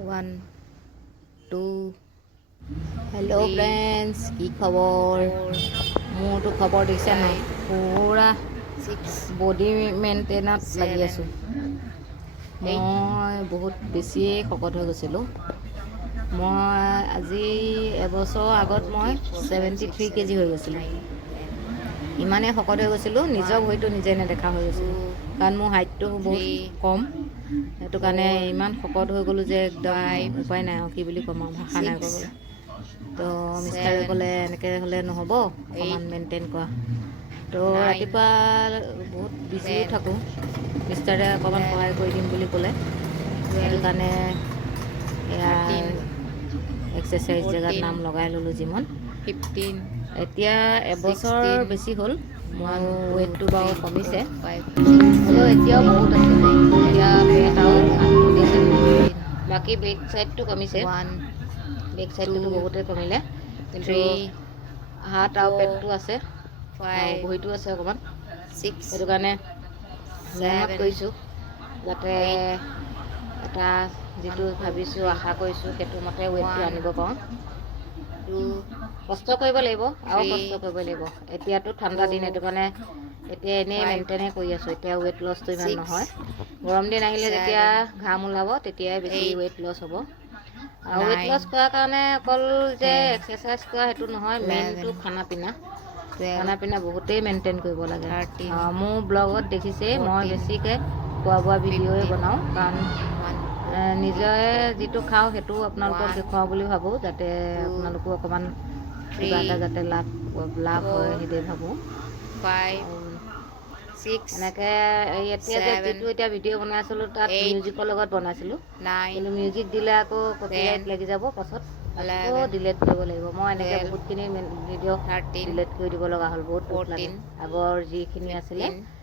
1 2 hello' 3 friends, কি খবৰ? 4 মোৰতো খবৰ দিছে নাই, 5 পুৰা 6 বডি মেইনটেইনত লাগি 7 আছোঁ। 8 মই বহুত বেছিয়ে শকত হৈ গৈছিলোঁ। মই আজি এবছৰৰ আগত 2 মই 3 4 5 6 73 কেজি 7 হৈ 8 গৈছিলোঁ। 9 10 ইমানেই শকত হৈ গৈছিলোঁ, নিজৰ 1 ভৰিটো নিজে নেদেখা হৈ 2 গৈছিলোঁ। কাৰণ মোৰ হাইটটো বহুত 3 কম, সেইটো কাৰণে 4 ইমান শকত হৈ গ'লোঁ যে একদম 5 উপায় নাই আৰু কি বুলি ক'ম আৰু, ভাষা নাই 6 ক'বলৈ। তো মিষ্টাৰে 7 ক'লে এনেকৈ হ'লে নহ'ব, অকণমান 8 মেইনটেইন কৰা। তো 9 ৰাতিপুৱা বহুত বিজিও 10 থাকোঁ, মিষ্টাৰে অকণমান সহায় 11 কৰি দিম বুলি ক'লে। সেইটো 12 কাৰণে এয়া 13 এক্সাৰচাইজ জেগাত 14 নাম লগাই ল'লোঁ জিমত। 15 এতিয়া এবছৰ 16 বেছি হ'ল, 1 মোৰ 2 ৱেইটটো বাৰু 3 4 কমিছে, 5 6 হ'লেও 7 এতিয়াও 8 বহুত আছে। 9 10 এতিয়া পেট আৰু 11 হাতটো দিছে, 12 বাকী বেক চাইডটো কমিছে। 1 বেক 2 চাইডটোতো বহুতেই কমিলে, কিন্তু 3 হাত আৰু 4 পেটটো আছে, আৰু 5 ভৰিটো আছে অকণমান। 6 সেইটো কাৰণে মেহনত 7 কৰিছোঁ, যাতে 8 এটা 1 যিটো 2 ভাবিছোঁ, 3 আশা কৰিছোঁ, সেইটো মতে ৱেইটটো 1 আনিব পাৰোঁ। 2 কষ্ট কৰিব লাগিব, আৰু 3 কষ্ট কৰিব লাগিব। এতিয়াতো ঠাণ্ডা দিন, 4 সেইটো কাৰণে এতিয়া এনেই 5 মেইনটেইনহে কৰি আছোঁ। এতিয়া ৱেইট লছটো ইমান 6 নহয়। গৰম দিন আহিলে যেতিয়া 7 ঘাম ওলাব, তেতিয়াই বেছি 8 ৱেইট লছ হ'ব। আৰু ৱেইট 9 লছ কৰাৰ কাৰণে অকল যে 10 এক্সাৰচাইজ কৰা সেইটো নহয়, মেইনটো 11 খানা পিনা। 12 খানা পিনা বহুতেই মেইনটেইন কৰিব লাগে। 13 মোৰ ব্লগত দেখিছেই, মই 14 বেছিকৈ খোৱা বোৱা ভিডিঅ'ই 15 বনাওঁ, কাৰণ 1 2 নিজে 3 যিটো খাওঁ সেইটো আপোনালোকক 1 দেখুৱাওঁ বুলি ভাবোঁ, যাতে 2 আপোনালোকো অকণমান কিবা এটা 3 যাতে লাভ হয় 4 সেইটোৱে ভাবোঁ। 5 আৰু 6 এনেকৈ এতিয়া যে 7 যিটো এতিয়া ভিডিঅ' বনাই আছিলোঁ, তাত 8 মিউজিকৰ লগত বনাইছিলোঁ, 9 কিন্তু মিউজিক দিলে আকৌ কপিৰাইট 10 লাগি যাব, পাছত আকৌ 11 ডিলেট কৰিব লাগিব। মই এনেকৈ 12 বহুতখিনি ভিডিঅ' 13 ডিলেট কৰি দিব লগা হ'ল, বহুত দুখ লাগে। 14 আগৰ যিখিনি আছিলে 15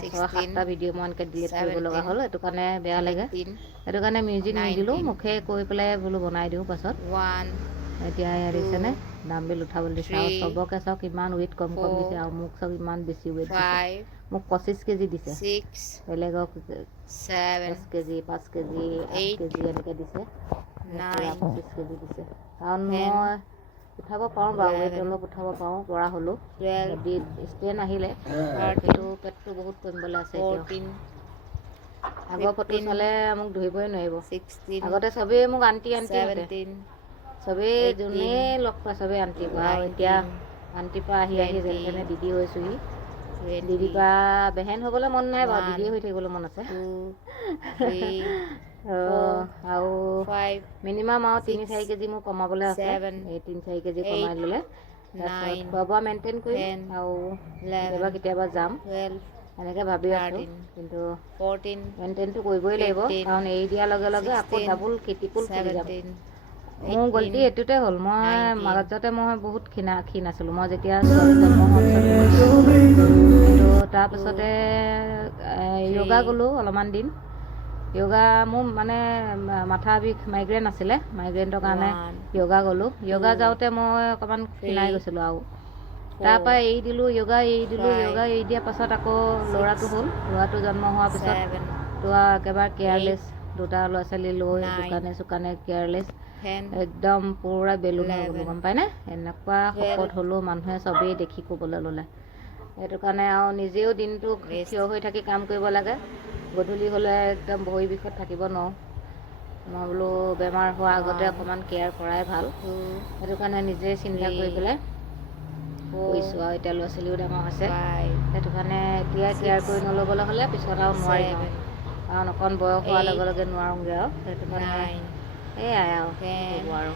6-7টা 16 ভিডিঅ' মই এনেকৈ ডিলেট কৰিব লগা 17 হ'ল, সেইটো কাৰণে বেয়া লাগে। 18 সেইটো কাৰণে মিউজিক নিদিলোঁ, 19 মুখে কৈ পেলাই বোলো বনাই দিওঁ পাছত। 1 এতিয়া এয়া 2 দেখিছেনে, ডাম্বেল উঠাবলৈ দিছে, আৰু 3 চবকে চাওক ইমান ৱেইট কম কম দিছে, 4 আৰু মোক চাওক ইমান বেছি ৱেইট দিছে। 5 মোক 25 কেজি দিছে, 6 বেলেগক 7 10 কেজি, 5 কেজি, 8 8 কেজি এনেকৈ দিছে, মোক পূৰা 9 25 কেজি দিছে। কাৰণ 10 মই উঠাব পাৰোঁ বাৰু, ৱেইট 11 অলপ উঠাব পাৰোঁ, পৰা হ'লোঁ। 12 যদি ষ্ট্ৰেন আহিলে, 13 কিন্তু পেটটো বহুত কমিবলৈ আছে এতিয়াও। 14 আগৰ ফটো 15 চালে মোক ধৰিবই নোৱাৰিব। 16 আগতে চবেই মোক আণ্টি আণ্টি মাতে, 17 চবেই 18 যোনেই লগ পায় চবেই আণ্টি কয়, আৰু এতিয়া 19 আণ্টিৰ পৰা আহি আহি যেনে 20 তেনে দিদি হৈছোঁহি। 20 দিদিৰ পৰা বেহেন হ'বলৈ মন নাই বাৰু, 1 দিদিয়ে হৈ থাকিবলৈ মন আছে। 2 3 4 আৰু 5 মিনিমাম আৰু 6 3-4 কেজি মোৰ কমাবলৈ আছে, 7 এই 3-4 কেজি কমাই 8 ল'লে তাৰপিছত 9 খোৱা বোৱা মেইনটেইন কৰিম, 10 আৰু 11 কেতিয়াবা কেতিয়াবা যাম, 12 এনেকৈ ভাবি আছোঁ। 13 কিন্তু 14 মেইনটেইনটো কৰিবই লাগিব, 15 কাৰণ এৰি দিয়াৰ লগে লগে আকৌ 16 ডাবুল ক্ৰিটিকুল ফুলি যাম। 17 মোৰ 18 গলটি এইটোতে হ'ল, মই 19 মাজতে মই বহুত ক্ষীণ আছিলোঁ, মই যেতিয়া ছোৱালী জন্ম হোৱাৰ পিছত বহুত ক্ষীণ আছিলোঁ। কিন্তু 2 তাৰপিছতে য়োগা 3 গ'লোঁ অলপমান দিন। য়োগা মোৰ মানে মাথা বিষ, মাইগ্ৰেইন আছিলে, মাইগ্ৰেইনটোৰ কাৰণে 1 য়োগা গ'লোঁ। 2 য়োগা যাওঁতে মই অকণমান ক্ষীণাই 3 গৈছিলোঁ, আৰু 4 তাৰপৰা এৰি দিলোঁ, য়োগা এৰি দিলোঁ। 5 য়োগা এৰি দিয়াৰ পাছত আকৌ 6 ল'ৰাটো হ'ল, ল'ৰাটো জন্ম হোৱাৰ পিছত 7 তো একেবাৰে 8 কেয়াৰলেছ, দুটা ল'ৰা ছোৱালী লৈ 9 দোকানে চোকানে কেয়াৰলেছ, 10 একদম পূৰা বেলুন হৈ গ'লোঁ, 11 গম পায়নে? এনেকুৱা শকত 12 হ'লোঁ, মানুহে চবেই দেখি ক'বলৈ ল'লে। সেইটো কাৰণে আৰু নিজেও দিনটো থিয় rest হৈ থাকি কাম কৰিব লাগে, গধূলি হ'লে একদম ভৰি বিষত থাকিব নোৱাৰোঁ। মই বোলো বেমাৰ হোৱাৰ আগতে 1 অকণমান কেয়াৰ কৰাই ভাল, 2 সেইটো কাৰণে নিজেই চিন্তা 3 কৰি পেলাই 4 কৰিছোঁ। আৰু এতিয়া ল'ৰা ছোৱালীও ডাঙৰ হৈছে, 5 সেইটো কাৰণে এতিয়াই কেয়াৰ 6 কৰি নল'বলৈ হ'লে পিছত আৰু নোৱাৰিম আৰু, 7 কাৰণ অকণ বয়স হোৱাৰ লগে 8 লগে নোৱাৰোঁগৈ আৰু। সেইটো কাৰণে 9 সেয়াই আৰু কি 10ক'ব আৰু।